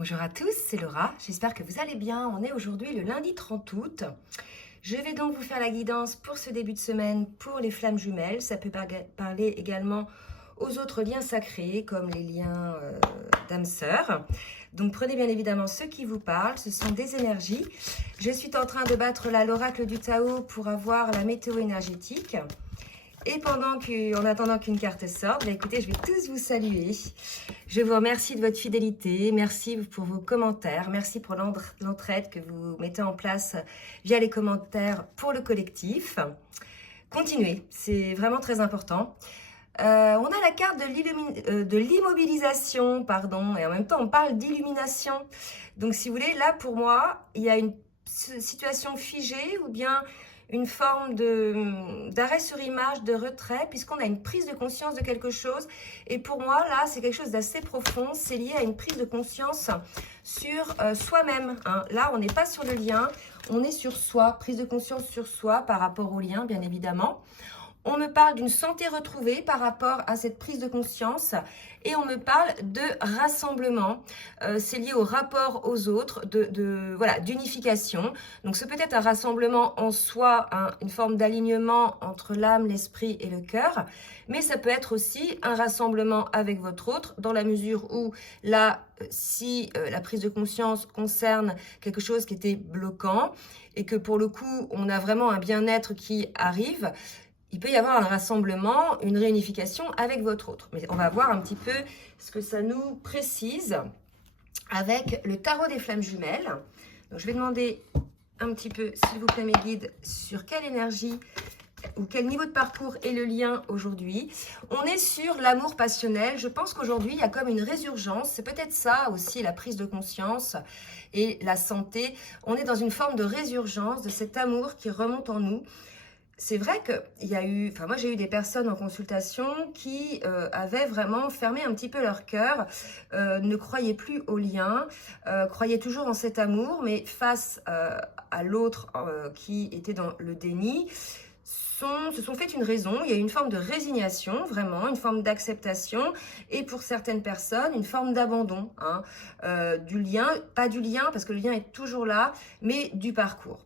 Bonjour à tous, c'est Laura, j'espère que vous allez bien. On est aujourd'hui le lundi 30 août. Je vais donc vous faire la guidance pour ce début de semaine pour les flammes jumelles. Ça peut parler également aux autres liens sacrés comme les liens d'âme sœur. Donc prenez bien évidemment ce qui vous parle, ce sont des énergies. Je suis en train de battre là l'oracle du Tao pour avoir la météo énergétique. Et en attendant qu'une carte sorte, écoutez, je vais tous vous saluer. Je vous remercie de votre fidélité, merci pour vos commentaires, merci pour l'entraide que vous mettez en place via les commentaires pour le collectif. Continuez, c'est vraiment très important. On a la carte de l'immobilisation, pardon, et en même temps on parle d'illumination. Donc si vous voulez, là pour moi, il y a une situation figée ou bien une forme d'arrêt sur image, de retrait, puisqu'on a une prise de conscience de quelque chose. Et pour moi, là, c'est quelque chose d'assez profond. C'est lié à une prise de conscience sur soi-même. Hein. Là, on n'est pas sur le lien, on est sur soi. Prise de conscience sur soi par rapport au lien, bien évidemment. On me parle d'une santé retrouvée par rapport à cette prise de conscience et on me parle de rassemblement. C'est lié au rapport aux autres, voilà, d'unification. Donc c'est peut-être un rassemblement en soi, une forme d'alignement entre l'âme, l'esprit et le cœur, mais ça peut être aussi un rassemblement avec votre autre dans la mesure où là, si la prise de conscience concerne quelque chose qui était bloquant et que pour le coup, on a vraiment un bien-être qui arrive, il peut y avoir un rassemblement, une réunification avec votre autre. Mais on va voir un petit peu ce que ça nous précise avec le tarot des flammes jumelles. Donc, je vais demander un petit peu, s'il vous plaît, mes guides, sur quelle énergie ou quel niveau de parcours est le lien aujourd'hui. On est sur l'amour passionnel. Je pense qu'aujourd'hui, il y a comme une résurgence. C'est peut-être ça aussi, la prise de conscience et la santé. On est dans une forme de résurgence de cet amour qui remonte en nous. C'est vrai qu'il y a eu, moi j'ai eu des personnes en consultation qui avaient vraiment fermé un petit peu leur cœur, ne croyaient plus au lien, croyaient toujours en cet amour, mais face à l'autre qui était dans le déni, se sont fait une raison. Il y a une forme de résignation, vraiment, une forme d'acceptation, et pour certaines personnes, une forme d'abandon du lien, pas du lien, parce que le lien est toujours là, mais du parcours.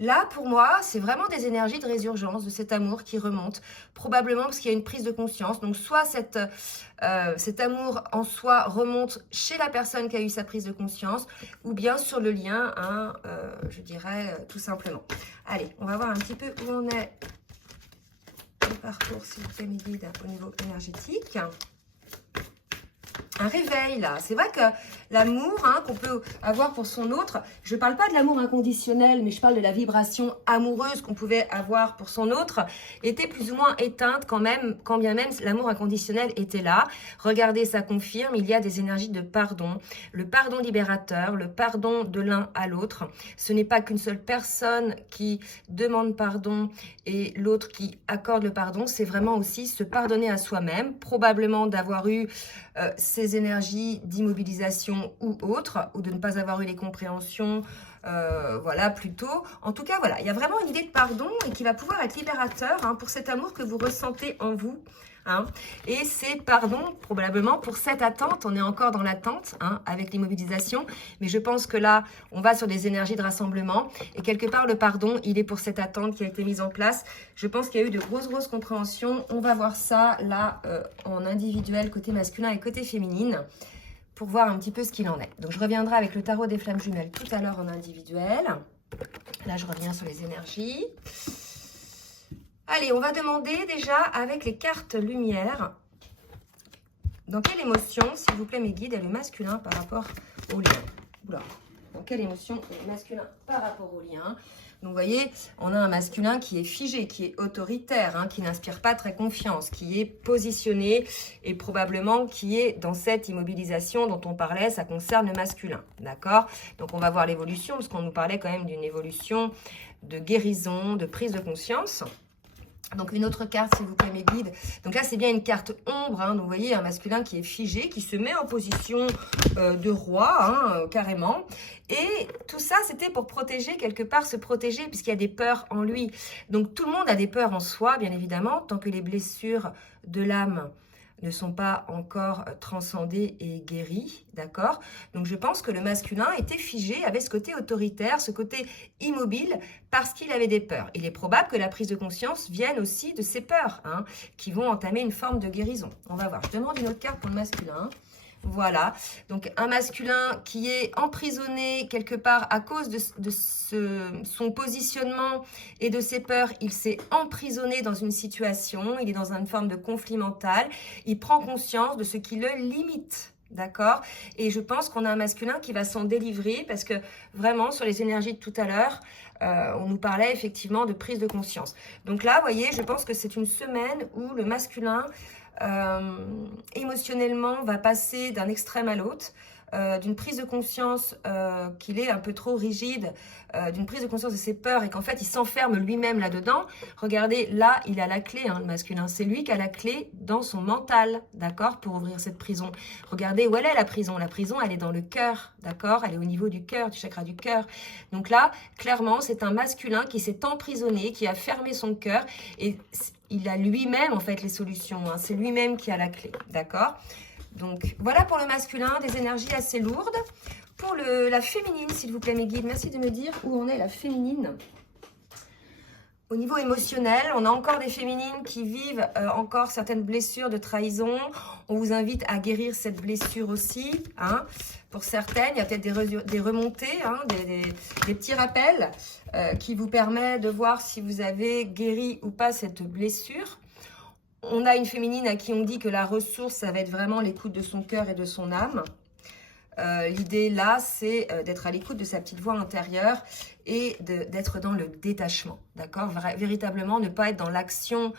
Là, pour moi, c'est vraiment des énergies de résurgence, de cet amour qui remonte, probablement parce qu'il y a une prise de conscience. Donc, soit cet amour en soi remonte chez la personne qui a eu sa prise de conscience, ou bien sur le lien, je dirais tout simplement. Allez, on va voir un petit peu où on est le parcours, s'il vous plaît, mes guides, au niveau énergétique. Un réveil, là. C'est vrai que l'amour qu'on peut avoir pour son autre, je ne parle pas de l'amour inconditionnel, mais je parle de la vibration amoureuse qu'on pouvait avoir pour son autre, était plus ou moins éteinte quand bien même l'amour inconditionnel était là. Regardez, ça confirme, il y a des énergies de pardon, le pardon libérateur, le pardon de l'un à l'autre. Ce n'est pas qu'une seule personne qui demande pardon et l'autre qui accorde le pardon, c'est vraiment aussi se pardonner à soi-même, probablement d'avoir eu ces énergies d'immobilisation ou autres, ou de ne pas avoir eu les compréhensions, voilà, plus tôt. En tout cas, voilà, il y a vraiment une idée de pardon et qui va pouvoir être libérateur pour cet amour que vous ressentez en vous. Et c'est pardon, probablement, pour cette attente. On est encore dans l'attente avec l'immobilisation, mais je pense que là, on va sur des énergies de rassemblement. Et quelque part, le pardon, il est pour cette attente qui a été mise en place. Je pense qu'il y a eu de grosses compréhensions. On va voir ça là en individuel, côté masculin et côté féminine, pour voir un petit peu ce qu'il en est. Donc, je reviendrai avec le tarot des flammes jumelles tout à l'heure en individuel. Là, je reviens sur les énergies. Allez, on va demander déjà avec les cartes lumière, dans quelle émotion, s'il vous plaît mes guides, est le masculin par rapport au lien. Oula. Dans quelle émotion est le masculin par rapport au lien? Donc vous voyez, on a un masculin qui est figé, qui est autoritaire, qui n'inspire pas très confiance, qui est positionné et probablement qui est dans cette immobilisation dont on parlait, ça concerne le masculin, d'accord? Donc on va voir l'évolution, parce qu'on nous parlait quand même d'une évolution de guérison, de prise de conscience. Donc une autre carte, s'il vous plaît, mes guides. Donc là, c'est bien une carte ombre. Donc vous voyez, un masculin qui est figé, qui se met en position de roi, carrément. Et tout ça, c'était pour protéger, quelque part, se protéger, puisqu'il y a des peurs en lui. Donc tout le monde a des peurs en soi, bien évidemment, tant que les blessures de l'âme ne sont pas encore transcendés et guéris, d'accord? Donc je pense que le masculin était figé, avait ce côté autoritaire, ce côté immobile, parce qu'il avait des peurs. Il est probable que la prise de conscience vienne aussi de ces peurs, hein, qui vont entamer une forme de guérison. On va voir. Je demande une autre carte pour le masculin. Voilà, donc un masculin qui est emprisonné quelque part à cause de son positionnement et de ses peurs. Il s'est emprisonné dans une situation, il est dans une forme de conflit mental, il prend conscience de ce qui le limite. D'accord? Et je pense qu'on a un masculin qui va s'en délivrer parce que vraiment, sur les énergies de tout à l'heure, on nous parlait effectivement de prise de conscience. Donc là, vous voyez, je pense que c'est une semaine où le masculin émotionnellement va passer d'un extrême à l'autre, d'une prise de conscience qu'il est un peu trop rigide, d'une prise de conscience de ses peurs et qu'en fait il s'enferme lui-même là-dedans. Regardez, là il a la clé, hein, le masculin, c'est lui qui a la clé dans son mental, d'accord, pour ouvrir cette prison. Regardez où elle est la prison elle est dans le cœur, d'accord, elle est au niveau du cœur, du chakra du cœur. Donc là, clairement, c'est un masculin qui s'est emprisonné, qui a fermé son cœur et il a lui-même en fait les solutions, hein. C'est lui-même qui a la clé, d'accord? Donc voilà pour le masculin, des énergies assez lourdes. Pour la féminine, s'il vous plaît mes guides, merci de me dire où en est la féminine. Au niveau émotionnel, on a encore des féminines qui vivent encore certaines blessures de trahison. On vous invite à guérir cette blessure aussi, hein. Pour certaines, il y a peut-être des remontées, hein, des petits rappels qui vous permettent de voir si vous avez guéri ou pas cette blessure. On a une féminine à qui on dit que la ressource, ça va être vraiment l'écoute de son cœur et de son âme. L'idée là, c'est d'être à l'écoute de sa petite voix intérieure et d'être dans le détachement, d'accord? Véritablement, ne pas être dans l'action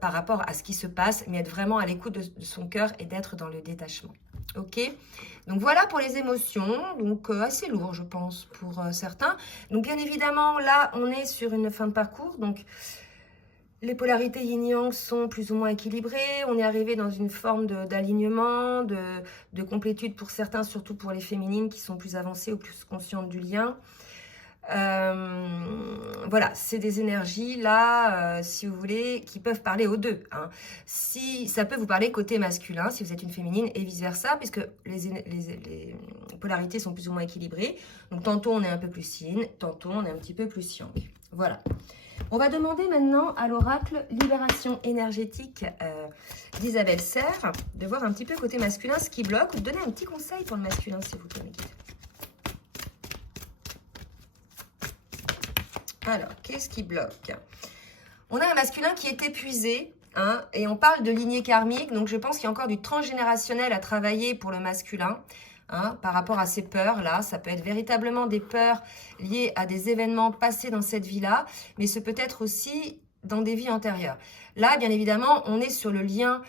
par rapport à ce qui se passe, mais être vraiment à l'écoute de son cœur et d'être dans le détachement. Ok, donc voilà pour les émotions, donc assez lourd je pense pour certains. Donc bien évidemment là on est sur une fin de parcours, donc les polarités yin-yang sont plus ou moins équilibrées, on est arrivé dans une forme d'alignement, de complétude pour certains, surtout pour les féminines qui sont plus avancées ou plus conscientes du lien. Voilà, c'est des énergies là, si vous voulez, qui peuvent parler aux deux, hein. Si ça peut vous parler côté masculin, si vous êtes une féminine, et vice versa, puisque les polarités sont plus ou moins équilibrées. Donc tantôt on est un peu plus yin, tantôt on est un petit peu plus yang. Voilà. On va demander maintenant à l'oracle Libération énergétique d'Isabelle Serre de voir un petit peu côté masculin ce qui bloque, ou de donner un petit conseil pour le masculin, s'il vous plaît, mes guides. Alors, qu'est-ce qui bloque? On a un masculin qui est épuisé, hein, et on parle de lignée karmique, donc je pense qu'il y a encore du transgénérationnel à travailler pour le masculin, hein, par rapport à ces peurs-là. Ça peut être véritablement des peurs liées à des événements passés dans cette vie-là, mais ce peut être aussi dans des vies antérieures. Là, bien évidemment, on est sur le lien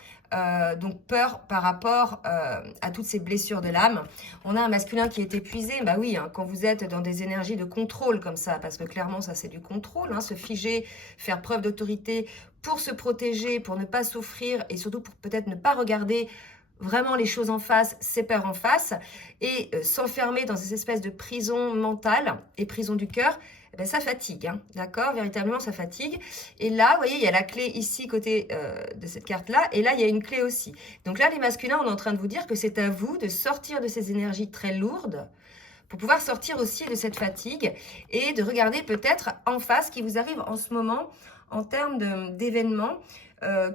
donc peur par rapport à toutes ces blessures de l'âme. On a un masculin qui est épuisé, bah oui, hein, quand vous êtes dans des énergies de contrôle comme ça, parce que clairement ça c'est du contrôle, hein, se figer, faire preuve d'autorité pour se protéger, pour ne pas souffrir et surtout pour peut-être ne pas regarder vraiment les choses en face, ses peurs en face, et s'enfermer dans ces espèces de prison mentale et prison du cœur, eh ben, ça fatigue, hein, d'accord? Véritablement, ça fatigue. Et là, vous voyez, il y a la clé ici, côté de cette carte-là, et là, il y a une clé aussi. Donc là, les masculins, on est en train de vous dire que c'est à vous de sortir de ces énergies très lourdes pour pouvoir sortir aussi de cette fatigue et de regarder peut-être en face ce qui vous arrive en ce moment en termes d'événements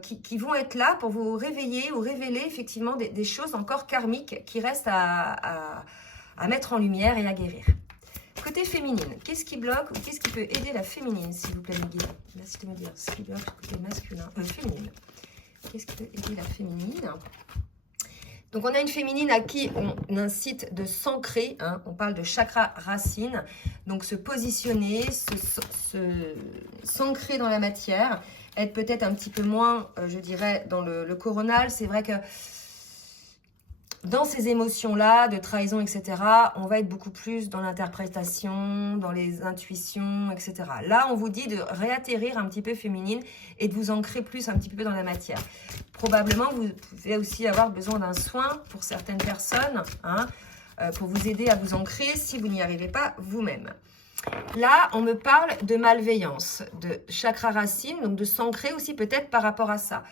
qui vont être là pour vous réveiller ou révéler effectivement des choses encore karmiques qui restent à mettre en lumière et à guérir. Côté féminine, qu'est-ce qui bloque ou qu'est-ce qui peut aider la féminine, s'il vous plaît, mes guides? Merci de me dire ce qui bloque côté masculin, féminine. Qu'est-ce qui peut aider la féminine? Donc, on a une féminine à qui on incite de s'ancrer, hein, on parle de chakra racine, donc se positionner, s'ancrer dans la matière, être peut-être un petit peu moins, je dirais, dans le coronal. C'est vrai que dans ces émotions-là, de trahison, etc., on va être beaucoup plus dans l'interprétation, dans les intuitions, etc. Là, on vous dit de réatterrir un petit peu féminine et de vous ancrer plus un petit peu dans la matière. Probablement, vous pouvez aussi avoir besoin d'un soin pour certaines personnes, hein, pour vous aider à vous ancrer si vous n'y arrivez pas vous-même. Là, on me parle de malveillance, de chakra racine, donc de s'ancrer aussi peut-être par rapport à ça.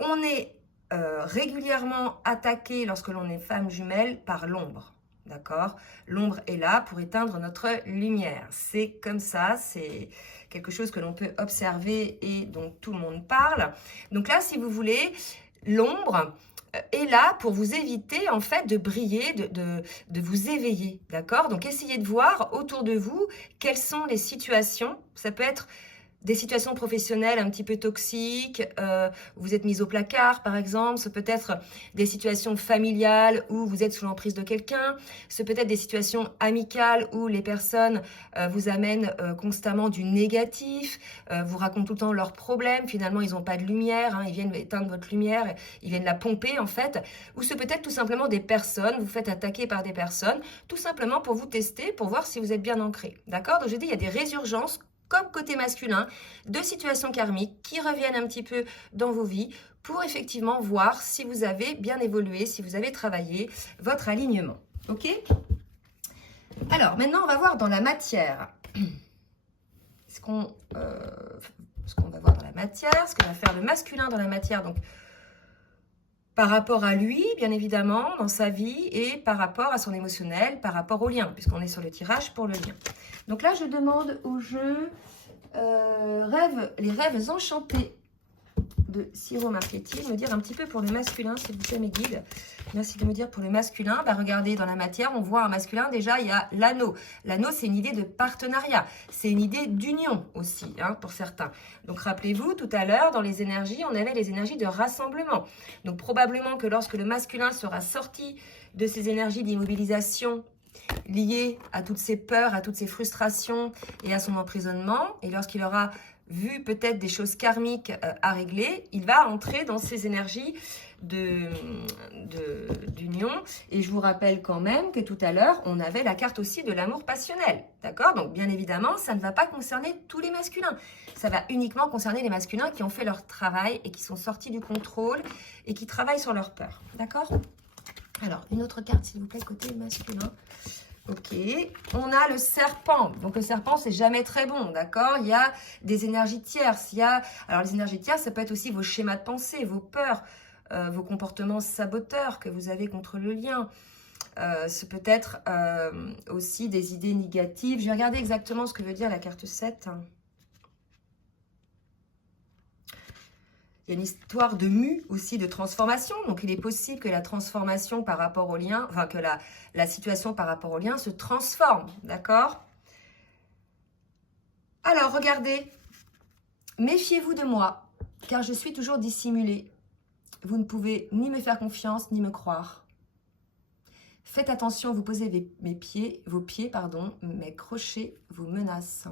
On est régulièrement attaqué lorsque l'on est femme jumelle par l'ombre. D'accord? L'ombre est là pour éteindre notre lumière. C'est comme ça, c'est quelque chose que l'on peut observer et dont tout le monde parle. Donc là, si vous voulez, l'ombre est là pour vous éviter en fait de briller, de vous éveiller. D'accord? Donc essayez de voir autour de vous quelles sont les situations. Ça peut être des situations professionnelles un petit peu toxiques, vous êtes mis au placard par exemple, ça peut être des situations familiales où vous êtes sous l'emprise de quelqu'un, ça peut être des situations amicales où les personnes vous amènent constamment du négatif, vous racontent tout le temps leurs problèmes, finalement ils n'ont pas de lumière, hein, ils viennent éteindre votre lumière, ils viennent la pomper en fait, ou c'est peut-être tout simplement des personnes, vous faites attaquer par des personnes, tout simplement pour vous tester, pour voir si vous êtes bien ancré, d'accord? Donc je dis il y a des résurgences comme côté masculin, de situations karmiques qui reviennent un petit peu dans vos vies pour effectivement voir si vous avez bien évolué, si vous avez travaillé votre alignement. Ok? Alors, maintenant, on va voir dans la matière. Ce qu'on va voir dans la matière, ce que va faire le masculin dans la matière, donc par rapport à lui, bien évidemment, dans sa vie, et par rapport à son émotionnel, par rapport au lien, puisqu'on est sur le tirage pour le lien. Donc là, je demande au jeu les rêves enchantés de Ciro Marchetti, de me dire un petit peu pour le masculin, s'il vous plaît, mes guides. Merci de me dire pour le masculin. Bah, regardez, dans la matière, on voit un masculin, déjà, il y a l'anneau. L'anneau, c'est une idée de partenariat. C'est une idée d'union aussi, hein, pour certains. Donc, rappelez-vous, tout à l'heure, dans les énergies, on avait les énergies de rassemblement. Donc, probablement que lorsque le masculin sera sorti de ces énergies d'immobilisation liées à toutes ses peurs, à toutes ses frustrations et à son emprisonnement, et lorsqu'il aura vu peut-être des choses karmiques à régler, il va entrer dans ces énergies d'union. Et je vous rappelle quand même que tout à l'heure, on avait la carte aussi de l'amour passionnel. D'accord? Donc, bien évidemment, ça ne va pas concerner tous les masculins. Ça va uniquement concerner les masculins qui ont fait leur travail et qui sont sortis du contrôle et qui travaillent sur leur peur. D'accord? Alors, une autre carte, s'il vous plaît, côté masculin. Ok, on a le serpent. Donc le serpent, c'est jamais très bon, d'accord? Il y a des énergies tierces. Alors les énergies tierces, ça peut être aussi vos schémas de pensée, vos peurs, vos comportements saboteurs que vous avez contre le lien. C'est peut-être aussi des idées négatives. Je vais regarder exactement ce que veut dire la carte 7. Il y a une histoire de mue aussi, de transformation. Donc, il est possible que la transformation par rapport au lien, enfin que la situation par rapport au lien se transforme, d'accord? Alors, regardez. Méfiez-vous de moi, car je suis toujours dissimulée. Vous ne pouvez ni me faire confiance, ni me croire. Faites attention, vous posez vos pieds, mes crochets vous menacent.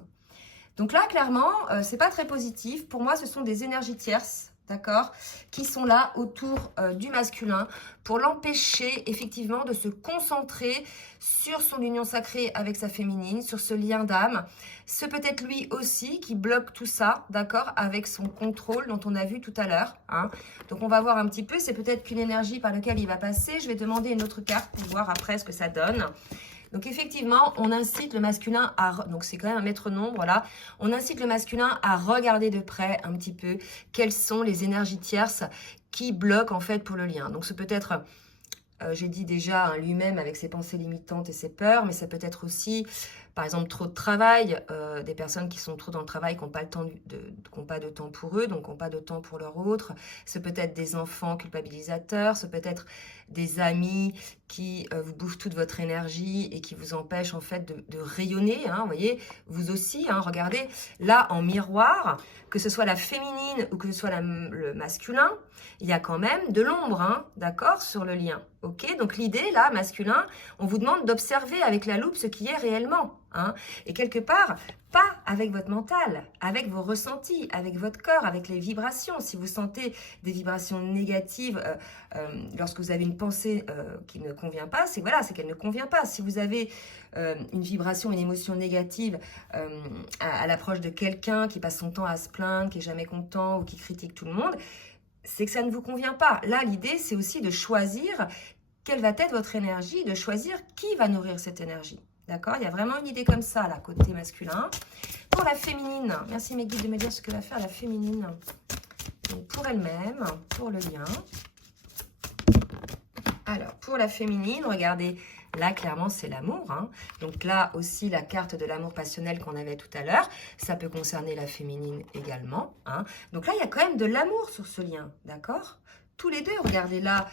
Donc là, clairement, c'est pas très positif. Pour moi, ce sont des énergies tierces, d'accord, qui sont là autour du masculin pour l'empêcher effectivement de se concentrer sur son union sacrée avec sa féminine, sur ce lien d'âme. C'est peut-être lui aussi qui bloque tout ça, d'accord, avec son contrôle dont on a vu tout à l'heure. Hein. Donc on va voir un petit peu, c'est peut-être qu'une énergie par laquelle il va passer. Je vais demander une autre carte pour voir après ce que ça donne. Donc effectivement, on incite le masculin à... Donc c'est quand même un maître nombre, là. On incite le masculin à regarder de près un petit peu quelles sont les énergies tierces qui bloquent en fait pour le lien. Donc c'est peut-être, j'ai dit déjà, lui-même avec ses pensées limitantes et ses peurs, mais ça peut être aussi, par exemple, trop de travail, des personnes qui sont trop dans le travail, qui n'ont pas, pas de temps pour eux, donc qui n'ont pas de temps pour leur autre. C'est peut-être des enfants culpabilisateurs, c'est peut-être des amis qui vous bouffent toute votre énergie et qui vous empêchent en fait de rayonner, hein, vous voyez, vous aussi, hein, regardez, là en miroir, que ce soit la féminine ou que ce soit le masculin, il y a quand même de l'ombre, hein, d'accord, sur le lien, ok? Donc l'idée, là, masculin, on vous demande d'observer avec la loupe ce qui est réellement, hein, et quelque part, pas avec votre mental, avec vos ressentis, avec votre corps, avec les vibrations. Si vous sentez des vibrations négatives lorsque vous avez une pensée qui ne convient pas, c'est voilà, c'est qu'elle ne convient pas. Si vous avez une vibration, une émotion négative à l'approche de quelqu'un qui passe son temps à se plaindre, qui est jamais content ou qui critique tout le monde, c'est que ça ne vous convient pas. Là, l'idée, c'est aussi de choisir quelle va être votre énergie, de choisir qui va nourrir cette énergie. D'accord? Il y a vraiment une idée comme ça, là, côté masculin. Pour la féminine, merci mes guides de me dire ce que va faire la féminine. Donc, pour elle-même, pour le lien. Alors, pour la féminine, regardez, là, clairement, c'est l'amour. Hein. Donc là aussi, la carte de l'amour passionnel qu'on avait tout à l'heure, ça peut concerner la féminine également. Hein. Donc là, il y a quand même de l'amour sur ce lien, d'accord? Tous les deux, regardez là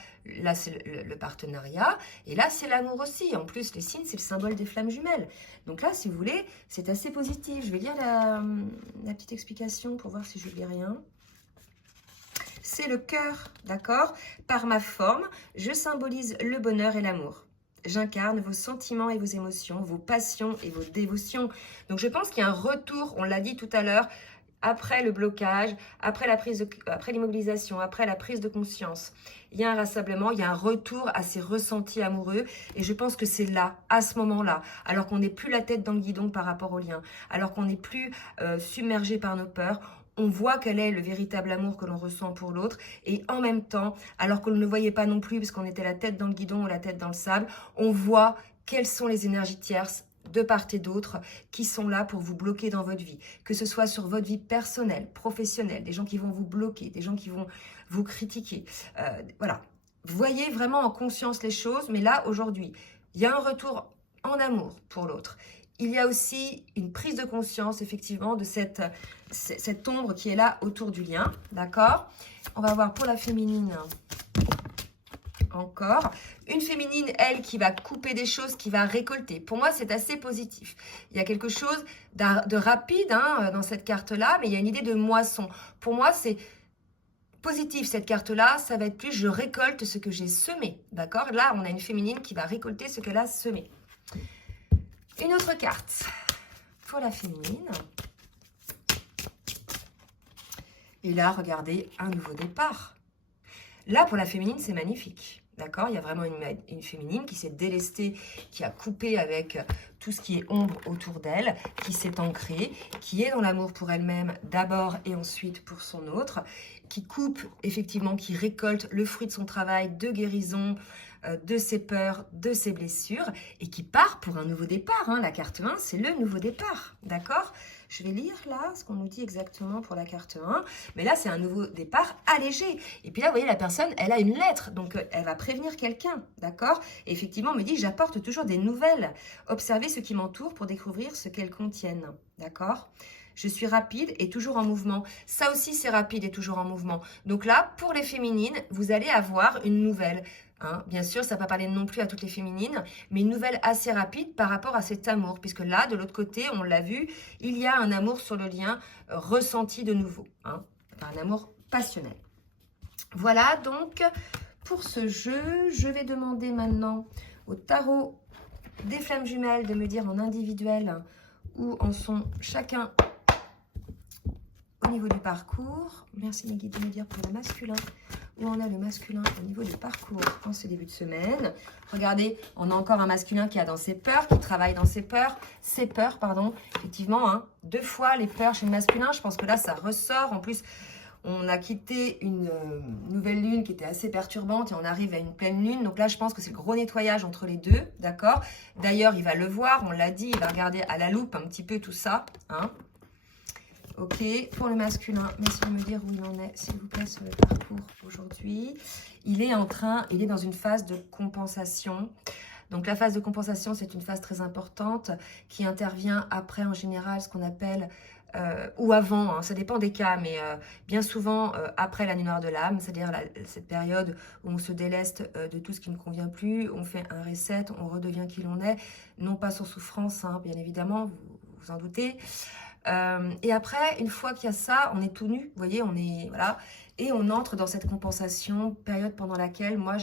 c'est le partenariat, et là, c'est l'amour aussi. En plus, les signes, c'est le symbole des flammes jumelles. Donc là, si vous voulez, c'est assez positif. Je vais lire la petite explication pour voir si je n'oublie rien. C'est le cœur, d'accord? Par ma forme, je symbolise le bonheur et l'amour. J'incarne vos sentiments et vos émotions, vos passions et vos dévotions. Donc je pense qu'il y a un retour, on l'a dit tout à l'heure, après le blocage, après l'immobilisation, après la prise de conscience. Il y a un rassemblement, il y a un retour à ces ressentis amoureux. Et je pense que c'est là, à ce moment-là, alors qu'on n'est plus la tête dans le guidon par rapport au lien, alors qu'on n'est plus submergé par nos peurs, on voit quel est le véritable amour que l'on ressent pour l'autre. Et en même temps, alors qu'on ne le voyait pas non plus, parce qu'on était la tête dans le guidon ou la tête dans le sable, on voit quelles sont les énergies tierces de part et d'autre qui sont là pour vous bloquer dans votre vie. Que ce soit sur votre vie personnelle, professionnelle, des gens qui vont vous bloquer, des gens qui vont vous critiquer. Voilà. Vous voyez vraiment en conscience les choses, mais là, aujourd'hui, il y a un retour en amour pour l'autre. Il y a aussi une prise de conscience, effectivement, de cette ombre qui est là autour du lien. D'accord? On va voir pour la féminine encore. Une féminine, elle, qui va couper des choses, qui va récolter. Pour moi, c'est assez positif. Il y a quelque chose de rapide hein, dans cette carte-là, mais il y a une idée de moisson. Pour moi, c'est positif, cette carte-là. Ça va être plus, je récolte ce que j'ai semé. D'accord? Là, on a une féminine qui va récolter ce qu'elle a semé. Une autre carte pour la féminine. Et là, regardez, un nouveau départ. Là, pour la féminine, c'est magnifique. D'accord? Il y a vraiment une féminine qui s'est délestée, qui a coupé avec tout ce qui est ombre autour d'elle, qui s'est ancrée, qui est dans l'amour pour elle-même d'abord et ensuite pour son autre, qui coupe, effectivement, qui récolte le fruit de son travail de guérison, de ses peurs, de ses blessures, et qui part pour un nouveau départ. Hein. La carte 1, c'est le nouveau départ, d'accord? Je vais lire là ce qu'on nous dit exactement pour la carte 1, mais là, c'est un nouveau départ allégé. Et puis là, vous voyez, la personne, elle a une lettre, donc elle va prévenir quelqu'un, d'accord? Et effectivement, on me dit, j'apporte toujours des nouvelles. Observez ce qui m'entoure pour découvrir ce qu'elles contiennent, d'accord? Je suis rapide et toujours en mouvement. Ça aussi, c'est rapide et toujours en mouvement. Donc là, pour les féminines, vous allez avoir une nouvelle. Hein, bien sûr, ça ne va pas parler non plus à toutes les féminines, mais une nouvelle assez rapide par rapport à cet amour. Puisque là, de l'autre côté, on l'a vu, il y a un amour sur le lien ressenti de nouveau. Hein, un amour passionnel. Voilà donc pour ce jeu. Je vais demander maintenant au tarot des flammes jumelles de me dire en individuel où en sont chacun au niveau du parcours. Merci mes guides de me dire pour le masculin où on a le masculin au niveau du parcours en ce début de semaine. Regardez, on a encore un masculin qui a dans ses peurs, qui travaille dans ses peurs, pardon. Effectivement, hein, 2 fois les peurs chez le masculin. Je pense que là, ça ressort. En plus, on a quitté une nouvelle lune qui était assez perturbante et on arrive à une pleine lune. Donc là, je pense que c'est le gros nettoyage entre les deux, d'accord? D'ailleurs, il va le voir, on l'a dit, il va regarder à la loupe un petit peu tout ça, hein. Ok, pour le masculin, merci de me dire où il en est, s'il vous plaît, sur le parcours aujourd'hui. Il est dans une phase de compensation. Donc la phase de compensation, c'est une phase très importante qui intervient après, en général, ce qu'on appelle, ou avant, hein, ça dépend des cas, mais bien souvent après la nuit noire de l'âme, c'est-à-dire cette période où on se déleste de tout ce qui ne convient plus, on fait un reset, on redevient qui l'on est, non pas sans souffrance, hein, bien évidemment, vous vous en doutez. Et après, une fois qu'il y a ça, on est tout nu, vous voyez, on est, voilà, et on entre dans cette compensation, période pendant laquelle, moi,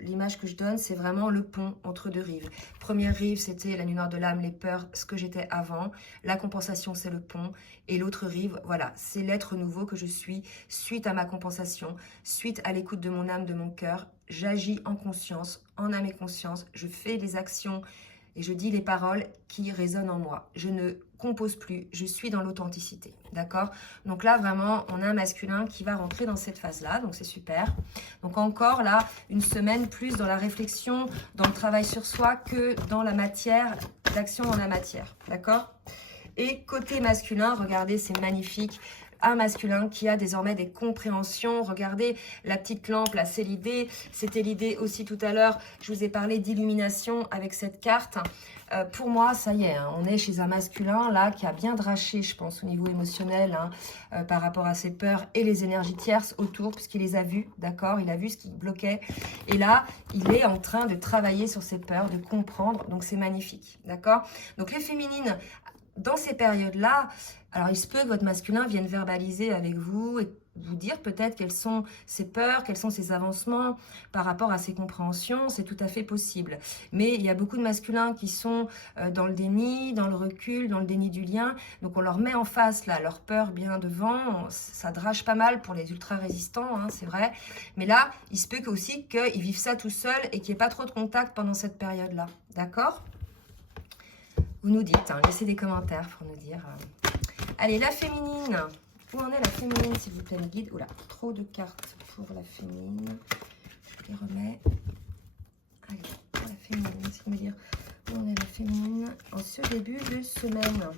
l'image que je donne, c'est vraiment le pont entre 2 rives. Première rive, c'était la nuit noire de l'âme, les peurs, ce que j'étais avant. La compensation, c'est le pont. Et l'autre rive, voilà, c'est l'être nouveau que je suis suite à ma compensation, suite à l'écoute de mon âme, de mon cœur. J'agis en conscience, en âme et conscience. Je fais des actions et je dis les paroles qui résonnent en moi. Je ne compose plus, je suis dans l'authenticité, d'accord? Donc là, vraiment, on a un masculin qui va rentrer dans cette phase-là, donc c'est super. Donc encore là, une semaine plus dans la réflexion, dans le travail sur soi que dans la matière, l'action dans la matière, d'accord? Et côté masculin, regardez, c'est magnifique. un masculin qui a désormais des compréhensions. Regardez la petite lampe, là, c'est l'idée. C'était l'idée aussi tout à l'heure. Je vous ai parlé d'illumination avec cette carte. Pour moi, ça y est, hein, on est chez un masculin là qui a bien draché, je pense, au niveau émotionnel, hein, par rapport à ses peurs et les énergies tierces autour, puisqu'il les a vues, d'accord? Il a vu ce qui bloquait. Et là, il est en train de travailler sur ses peurs, de comprendre. Donc, c'est magnifique, d'accord? Donc, les féminines, dans ces périodes-là, alors il se peut que votre masculin vienne verbaliser avec vous et vous dire peut-être quelles sont ses peurs, quels sont ses avancements par rapport à ses compréhensions, c'est tout à fait possible. Mais il y a beaucoup de masculins qui sont dans le déni, dans le recul, dans le déni du lien, donc on leur met en face là leur peur bien devant, ça drache pas mal pour les ultra résistants, hein, c'est vrai, mais là il se peut aussi qu'ils vivent ça tout seuls et qu'il n'y ait pas trop de contact pendant cette période-là, d'accord? Vous nous dites, hein, laissez des commentaires pour nous dire. Allez, la féminine. Où en est la féminine, s'il vous plaît, mes guides? Oula, trop de cartes pour la féminine. Je les remets. Allez, pour la féminine, c'est me dire où en est la féminine en ce début de semaine.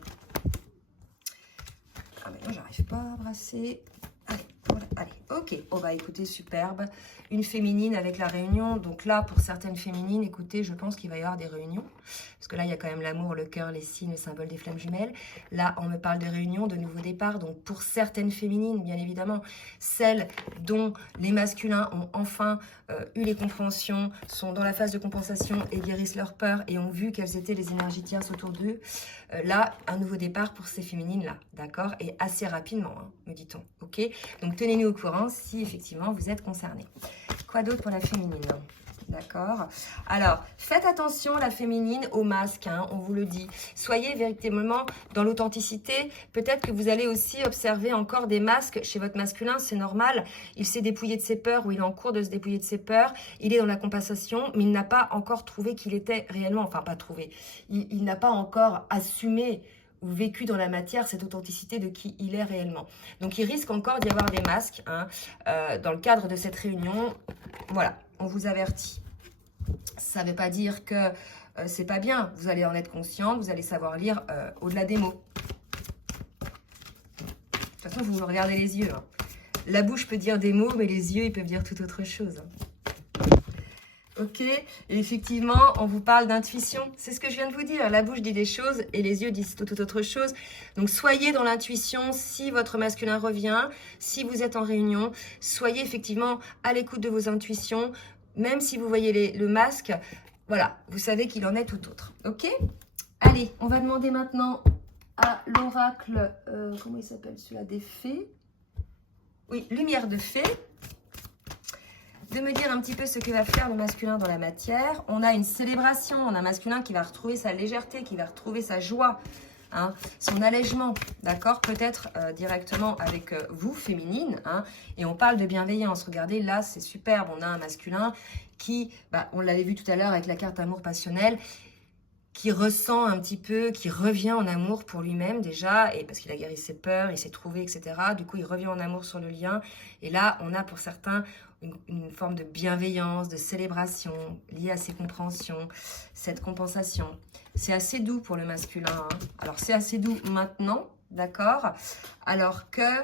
Ah, mais non, j'arrive pas à brasser. Allez, voilà, allez, ok. Oh, bah écoutez, superbe. Une féminine avec la réunion. Donc là, pour certaines féminines, écoutez, je pense qu'il va y avoir des réunions. Parce que là, il y a quand même l'amour, le cœur, les signes, le symbole des flammes jumelles. Là, on me parle de réunions, de nouveaux départs. Donc pour certaines féminines, bien évidemment, celles dont les masculins ont enfin eu les compréhensions, sont dans la phase de compensation et guérissent leur peur et ont vu quelles étaient les énergies tierces autour d'eux. Là, un nouveau départ pour ces féminines-là, d'accord? Et assez rapidement, hein, me dit-on, ok? Donc tenez-nous au courant si effectivement vous êtes concernés. Quoi d'autre pour la féminine? D'accord. Alors, faites attention, la féminine, au masque, hein, on vous le dit. Soyez véritablement dans l'authenticité. Peut-être que vous allez aussi observer encore des masques chez votre masculin, c'est normal. Il s'est dépouillé de ses peurs ou il est en cours de se dépouiller de ses peurs. Il est dans la compensation, mais il n'a pas encore trouvé qu'il était réellement, enfin pas trouvé, il n'a pas encore assumé ou vécu dans la matière cette authenticité de qui il est réellement. Donc, il risque encore d'y avoir des masques, hein, dans le cadre de cette réunion. Voilà, on vous avertit. Ça ne veut pas dire que c'est pas bien. Vous allez en être conscient, vous allez savoir lire au-delà des mots. De toute façon, vous me regardez les yeux, hein. La bouche peut dire des mots, mais les yeux, ils peuvent dire tout autre chose, hein. Ok, et effectivement, on vous parle d'intuition. C'est ce que je viens de vous dire. La bouche dit des choses et les yeux disent tout autre chose. Donc, soyez dans l'intuition si votre masculin revient, si vous êtes en réunion. Soyez effectivement à l'écoute de vos intuitions. Même si vous voyez le masque, voilà, vous savez qu'il en est tout autre. Ok? Allez, on va demander maintenant à l'oracle, comment il s'appelle celui-là, des fées? Oui, lumière de fées. De me dire un petit peu ce que va faire le masculin dans la matière. On a une célébration, on a un masculin qui va retrouver sa légèreté, qui va retrouver sa joie, hein, son allègement, d'accord? Peut-être directement avec vous, féminine, hein, et on parle de bienveillance. Regardez, là, c'est superbe, on a un masculin qui, on l'avait vu tout à l'heure avec la carte amour passionnel, qui ressent un petit peu, qui revient en amour pour lui-même déjà, et parce qu'il a guéri ses peurs, il s'est trouvé, etc. Du coup, il revient en amour sur le lien. Et là, on a pour certains une forme de bienveillance, de célébration liée à ses compréhensions, cette compensation. C'est assez doux pour le masculin, hein. Alors, c'est assez doux maintenant, d'accord? Alors que,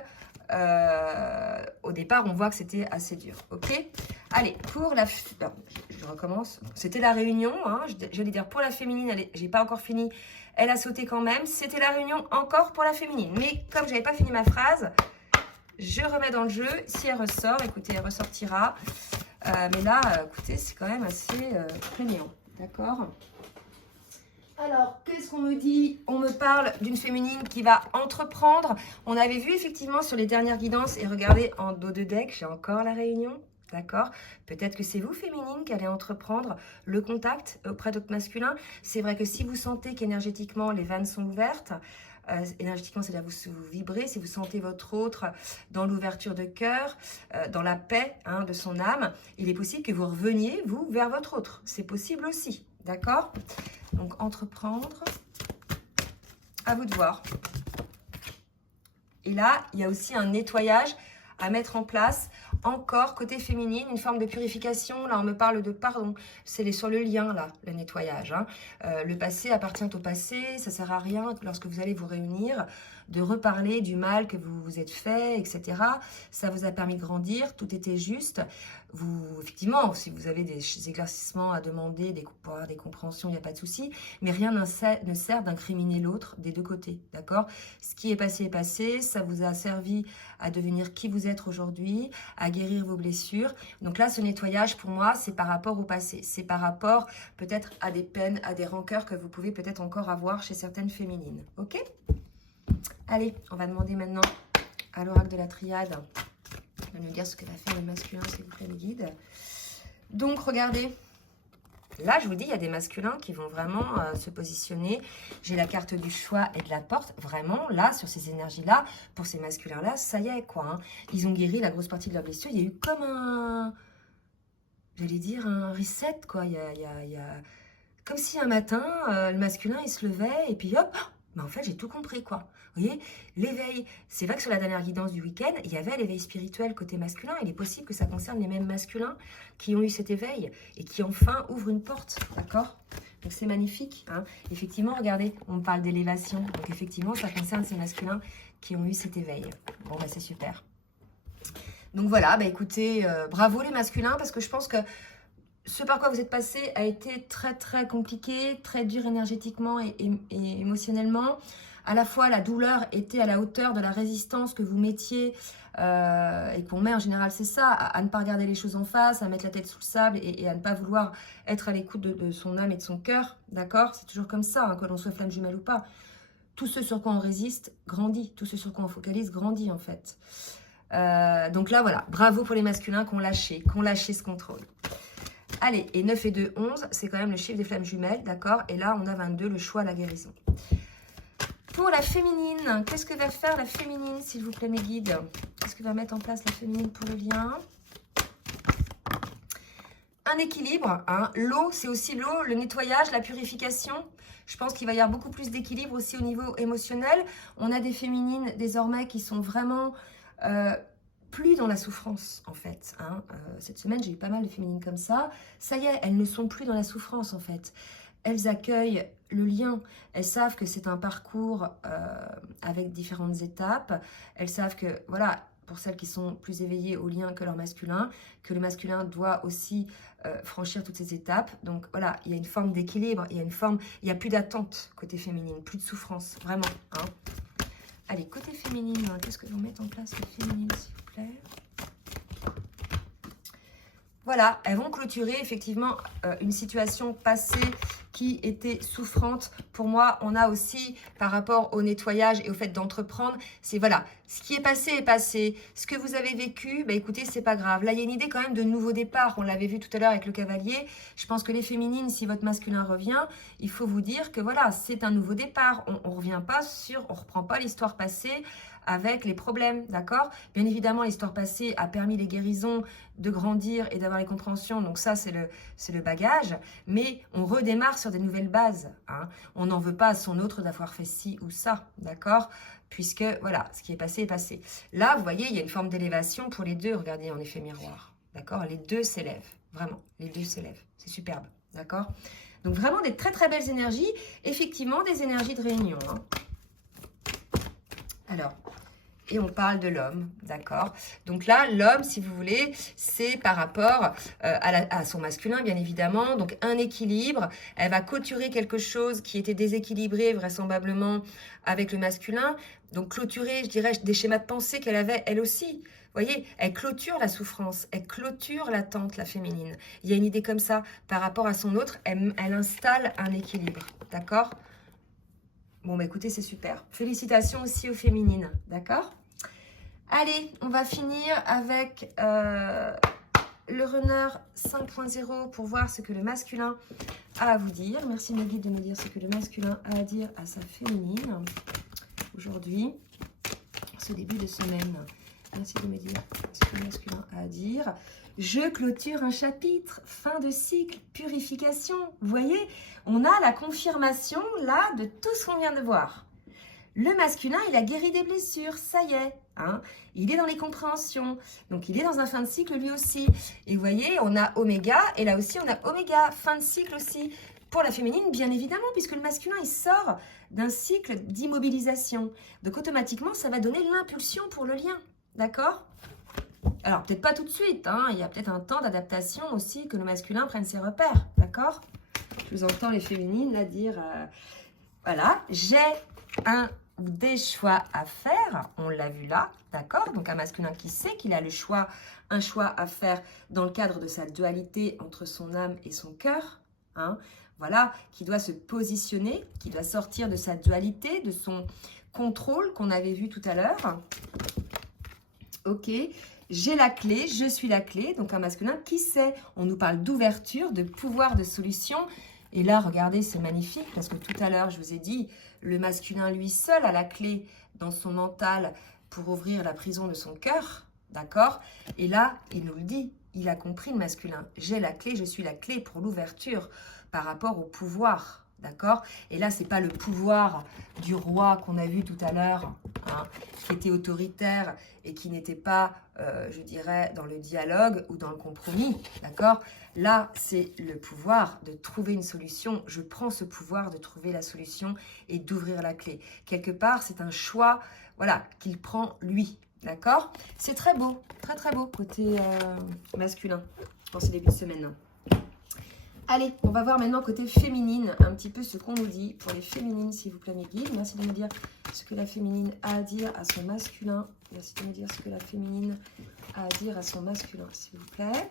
au départ, on voit que c'était assez dur, ok? Allez, pour la... je recommence. C'était la réunion, hein, j'allais dire pour la féminine, j'ai pas encore fini, elle a sauté quand même. C'était la réunion encore pour la féminine. Mais comme j'avais pas fini ma phrase, je remets dans le jeu. Si elle ressort, écoutez, elle ressortira. Mais là, écoutez, c'est quand même assez prégnant, d'accord? Alors, qu'est-ce qu'on me dit? On me parle d'une féminine qui va entreprendre. On avait vu effectivement sur les dernières guidances, et regardez, en dos de deck, j'ai encore la réunion. D'accord? Peut-être que c'est vous, féminine, qui allez entreprendre le contact auprès de votre masculin. C'est vrai que si vous sentez qu'énergétiquement, les vannes sont ouvertes, énergétiquement, c'est-à-dire vous vibrez, si vous sentez votre autre dans l'ouverture de cœur, dans la paix, hein, de son âme, il est possible que vous reveniez, vous, vers votre autre. C'est possible aussi. D'accord? Donc, entreprendre. À vous de voir. Et là, il y a aussi un nettoyage à mettre en place. Encore, côté féminine, une forme de purification. Là, on me parle de pardon. C'est sur le lien, là, le nettoyage, hein. Le passé appartient au passé. Ça ne sert à rien lorsque vous allez vous réunir de reparler du mal que vous vous êtes fait, etc. Ça vous a permis de grandir, tout était juste. Effectivement, si vous avez des éclaircissements à demander, pour avoir des compréhensions, il n'y a pas de souci. Mais rien ne sert d'incriminer l'autre des deux côtés, d'accord? Ce qui est passé. Ça vous a servi à devenir qui vous êtes aujourd'hui, à guérir vos blessures. Donc là, ce nettoyage, pour moi, c'est par rapport au passé. C'est par rapport peut-être à des peines, à des rancœurs que vous pouvez peut-être encore avoir chez certaines féminines. Ok? Allez, on va demander maintenant à l'oracle de la triade de nous dire ce que va faire le masculin, s'il vous plaît, les guides. Donc, regardez. Là, je vous dis, il y a des masculins qui vont vraiment se positionner. J'ai la carte du choix et de la porte. Vraiment, là, sur ces énergies-là, pour ces masculins-là, ça y est, quoi. Hein. Ils ont guéri la grosse partie de leur blessure. Il y a eu comme un... J'allais dire un reset, quoi. Il y a... Comme si un matin, le masculin, il se levait et puis hop, mais en fait, j'ai tout compris, quoi. Vous voyez, l'éveil, c'est vrai que sur la dernière guidance du week-end, il y avait l'éveil spirituel côté masculin. Il est possible que ça concerne les mêmes masculins qui ont eu cet éveil et qui enfin ouvrent une porte, d'accord? Donc c'est magnifique. Hein. Effectivement, regardez, on parle d'élévation. Donc effectivement, ça concerne ces masculins qui ont eu cet éveil. Bon, bah c'est super. Donc voilà, bah écoutez, bravo les masculins, parce que je pense que ce par quoi vous êtes passé a été très très compliqué, très dur énergétiquement et émotionnellement. À la fois, la douleur était à la hauteur de la résistance que vous mettiez et qu'on met en général, c'est ça, à ne pas regarder les choses en face, à mettre la tête sous le sable et à ne pas vouloir être à l'écoute de son âme et de son cœur, d'accord? C'est toujours comme ça, hein, que l'on soit flamme jumelle ou pas. Tout ce sur quoi on résiste grandit, tout ce sur quoi on focalise grandit en fait. Donc là, voilà, bravo pour les masculins qui ont lâché ce contrôle. Allez, et 9 et 2, 11, c'est quand même le chiffre des flammes jumelles, d'accord? Et là, on a 22, le choix, la guérison. Pour la féminine, qu'est-ce que va faire la féminine, s'il vous plaît, mes guides? Qu'est-ce que va mettre en place la féminine pour le lien? Un équilibre, hein. L'eau, c'est aussi l'eau, le nettoyage, la purification. Je pense qu'il va y avoir beaucoup plus d'équilibre aussi au niveau émotionnel. On a des féminines, désormais, qui sont vraiment... plus dans la souffrance, en fait. Hein. Cette semaine, j'ai eu pas mal de féminines comme ça. Ça y est, elles ne sont plus dans la souffrance, en fait. Elles accueillent le lien. Elles savent que c'est un parcours avec différentes étapes. Elles savent que, voilà, pour celles qui sont plus éveillées au lien que leur masculin, que le masculin doit aussi franchir toutes ces étapes. Donc, voilà, il y a une forme d'équilibre, il y a plus d'attente côté féminine, plus de souffrance, vraiment. Hein. Allez, côté féminine, qu'est-ce que vont mettre en place les féminines, s'il vous plaît? Voilà, elles vont clôturer effectivement une situation passée qui était souffrante. Pour moi, on a aussi, par rapport au nettoyage et au fait d'entreprendre, c'est voilà, ce qui est passé est passé. Ce que vous avez vécu, bah écoutez, c'est pas grave. Là, il y a une idée quand même de nouveau départ. On l'avait vu tout à l'heure avec le cavalier. Je pense que les féminines, si votre masculin revient, il faut vous dire que voilà, c'est un nouveau départ. On revient pas sur, on reprend pas l'histoire passée avec les problèmes, d'accord? Bien évidemment, l'histoire passée a permis les guérisons de grandir et d'avoir les compréhensions, donc ça, c'est le bagage, mais on redémarre sur des nouvelles bases, hein. On n'en veut pas à son autre d'avoir fait ci ou ça, d'accord? Puisque, voilà, ce qui est passé est passé. Là, vous voyez, il y a une forme d'élévation pour les deux, regardez, en effet miroir, d'accord? Les deux s'élèvent, vraiment, les deux s'élèvent, c'est superbe, d'accord? Donc vraiment des très très belles énergies, effectivement des énergies de réunion, hein. Alors, et on parle de l'homme, d'accord? Donc là, l'homme, si vous voulez, c'est par rapport à son masculin, bien évidemment. Donc, un équilibre. Elle va clôturer quelque chose qui était déséquilibré, vraisemblablement, avec le masculin. Donc, clôturer, je dirais, des schémas de pensée qu'elle avait, elle aussi. Vous voyez, elle clôture la souffrance, elle clôture l'attente, la féminine. Il y a une idée comme ça. Par rapport à son autre, elle installe un équilibre, d'accord? Bon, bah écoutez, c'est super. Félicitations aussi aux féminines, d'accord? Allez, on va finir avec le runner 5.0 pour voir ce que le masculin a à vous dire. Merci mes guides de me dire ce que le masculin a à dire à sa féminine aujourd'hui, ce début de semaine. Merci de me dire ce que le masculin a à dire. Je clôture un chapitre, fin de cycle, purification. Vous voyez, on a la confirmation là de tout ce qu'on vient de voir. Le masculin, il a guéri des blessures, ça y est. Hein, il est dans les compréhensions. Donc, il est dans un fin de cycle lui aussi. Et vous voyez, on a Oméga et là aussi, on a Oméga, fin de cycle aussi. pour la féminine, bien évidemment, puisque le masculin, il sort d'un cycle d'immobilisation. Donc, automatiquement, ça va donner l'impulsion pour le lien. D'accord? Alors, peut-être pas tout de suite, hein, il y a peut-être un temps d'adaptation aussi, que le masculin prenne ses repères. D'accord? Je vous entends les féminines là dire, voilà, j'ai un ou des choix à faire, on l'a vu là, d'accord? Donc un masculin qui sait qu'il a le choix, un choix à faire dans le cadre de sa dualité entre son âme et son cœur, hein? Voilà, qui doit se positionner, qui doit sortir de sa dualité, de son contrôle qu'on avait vu tout à l'heure. Ok, j'ai la clé, je suis la clé, donc un masculin qui sait, on nous parle d'ouverture, de pouvoir, de solution. Et là, regardez, c'est magnifique, parce que tout à l'heure, je vous ai dit, le masculin, lui seul, a la clé dans son mental pour ouvrir la prison de son cœur, d'accord? Et là, il nous le dit, il a compris le masculin. J'ai la clé, je suis la clé pour l'ouverture par rapport au pouvoir, d'accord? Et là, c'est pas le pouvoir du roi qu'on a vu tout à l'heure, hein, qui était autoritaire et qui n'était pas, je dirais, dans le dialogue ou dans le compromis, d'accord? Là, c'est le pouvoir de trouver une solution. Je prends ce pouvoir de trouver la solution et d'ouvrir la clé. Quelque part, c'est un choix, voilà, qu'il prend lui, d'accord? C'est très beau, très très beau côté masculin pour ce début de semaine. Allez, on va voir maintenant côté féminine, un petit peu ce qu'on nous dit. Pour les féminines, s'il vous plaît, mes guides, merci de me dire ce que la féminine a à dire à son masculin. Merci de me dire ce que la féminine a à dire à son masculin, s'il vous plaît.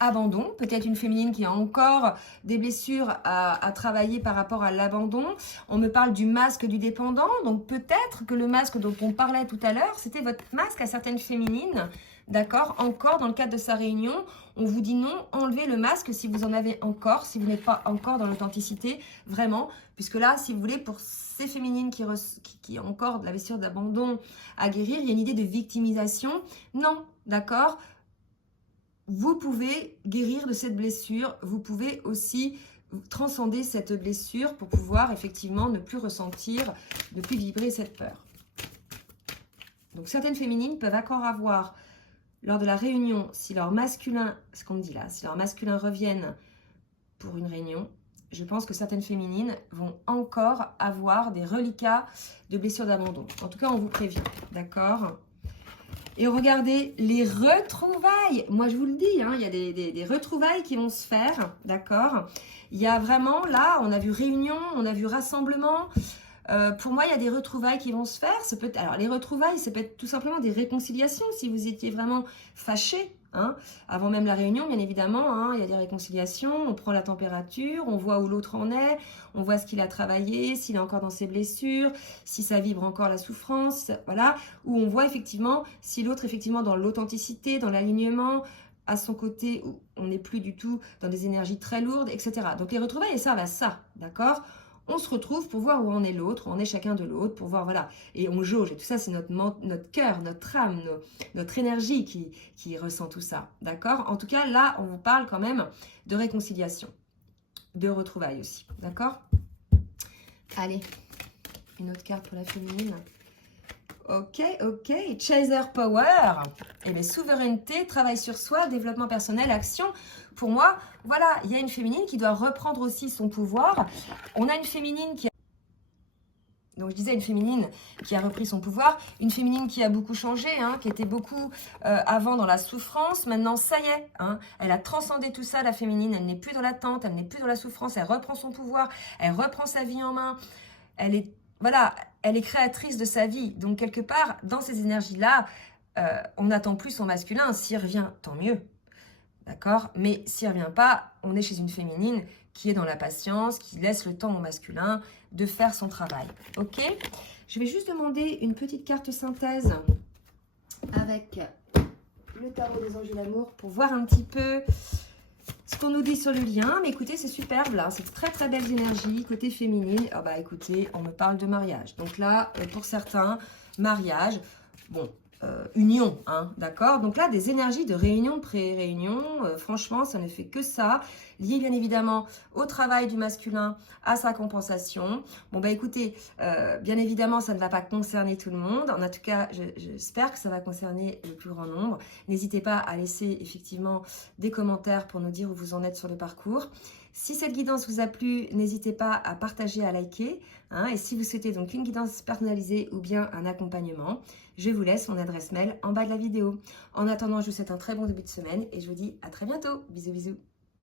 Abandon, peut-être une féminine qui a encore des blessures à travailler par rapport à l'abandon. On me parle du masque du dépendant, donc peut-être que le masque dont on parlait tout à l'heure, c'était votre masque à certaines féminines, d'accord? Encore dans le cadre de sa réunion, on vous dit non, enlevez le masque si vous en avez encore, si vous n'êtes pas encore dans l'authenticité, vraiment, puisque là, si vous voulez, pour ces féminines qui ont encore de la blessure d'abandon à guérir, il y a une idée de victimisation. Non, d'accord? Vous pouvez guérir de cette blessure, vous pouvez aussi transcender cette blessure pour pouvoir effectivement ne plus ressentir, ne plus vibrer cette peur. Donc certaines féminines peuvent encore avoir, lors de la réunion, si leur masculin, ce qu'on me dit là, si leur masculin reviennent pour une réunion, je pense que certaines féminines vont encore avoir des reliquats de blessures d'abandon. En tout cas, on vous prévient, d'accord ? Et regardez les retrouvailles. Moi, je vous le dis, hein, il y a des retrouvailles qui vont se faire, d'accord? Il y a vraiment, là, on a vu réunion, on a vu rassemblement. Pour moi, il y a des retrouvailles qui vont se faire. Alors, les retrouvailles, ça peut être tout simplement des réconciliations. Si vous étiez vraiment fâchés, hein, avant même la réunion, bien évidemment, hein, il y a des réconciliations. On prend la température, on voit où l'autre en est, on voit ce qu'il a travaillé, s'il est encore dans ses blessures, si ça vibre encore la souffrance, voilà. Où on voit effectivement si l'autre, effectivement, dans l'authenticité, dans l'alignement, à son côté, où on n'est plus du tout dans des énergies très lourdes, etc. Donc, les retrouvailles, elles servent à ça, d'accord ? On se retrouve pour voir où en est l'autre, où en est chacun de l'autre, pour voir, voilà. Et on jauge, et tout ça, c'est notre cœur, notre âme, notre énergie qui ressent tout ça, d'accord? En tout cas, là, on vous parle quand même de réconciliation, de retrouvailles aussi, d'accord? Allez, une autre carte pour la féminine. Ok, Chaser Power, et bien souveraineté, travail sur soi, développement personnel, action. Pour moi, voilà, il y a une féminine qui doit reprendre aussi son pouvoir. On a une féminine qui a... Donc je disais une féminine qui a repris son pouvoir, une féminine qui a beaucoup changé, hein, qui était beaucoup avant dans la souffrance. Maintenant, ça y est, hein, elle a transcendé tout ça, la féminine. Elle n'est plus dans l'attente, elle n'est plus dans la souffrance, elle reprend son pouvoir, elle reprend sa vie en main. Elle est... Voilà, elle est créatrice de sa vie. Donc, quelque part, dans ces énergies-là, on n'attend plus son masculin. S'il revient, tant mieux. D'accord? Mais s'il ne revient pas, on est chez une féminine qui est dans la patience, qui laisse le temps au masculin de faire son travail. Ok? Je vais juste demander une petite carte synthèse avec le tarot des anges de l'amour pour voir un petit peu ce qu'on nous dit sur le lien. Mais écoutez, c'est superbe là, c'est très très belles énergies côté féminine. Ah bah écoutez, on me parle de mariage. Donc là, pour certains, mariage, bon, union, hein, d'accord? Donc là, des énergies de réunion, pré-réunion, franchement, ça ne fait que ça, lié bien évidemment au travail du masculin, à sa compensation. Bon, bah écoutez, bien évidemment, ça ne va pas concerner tout le monde. En tout cas, j'espère que ça va concerner le plus grand nombre. N'hésitez pas à laisser effectivement des commentaires pour nous dire où vous en êtes sur le parcours. Si cette guidance vous a plu, n'hésitez pas à partager, à liker. Hein, et si vous souhaitez donc une guidance personnalisée ou bien un accompagnement, je vous laisse mon adresse mail en bas de la vidéo. En attendant, je vous souhaite un très bon début de semaine et je vous dis à très bientôt. Bisous, bisous.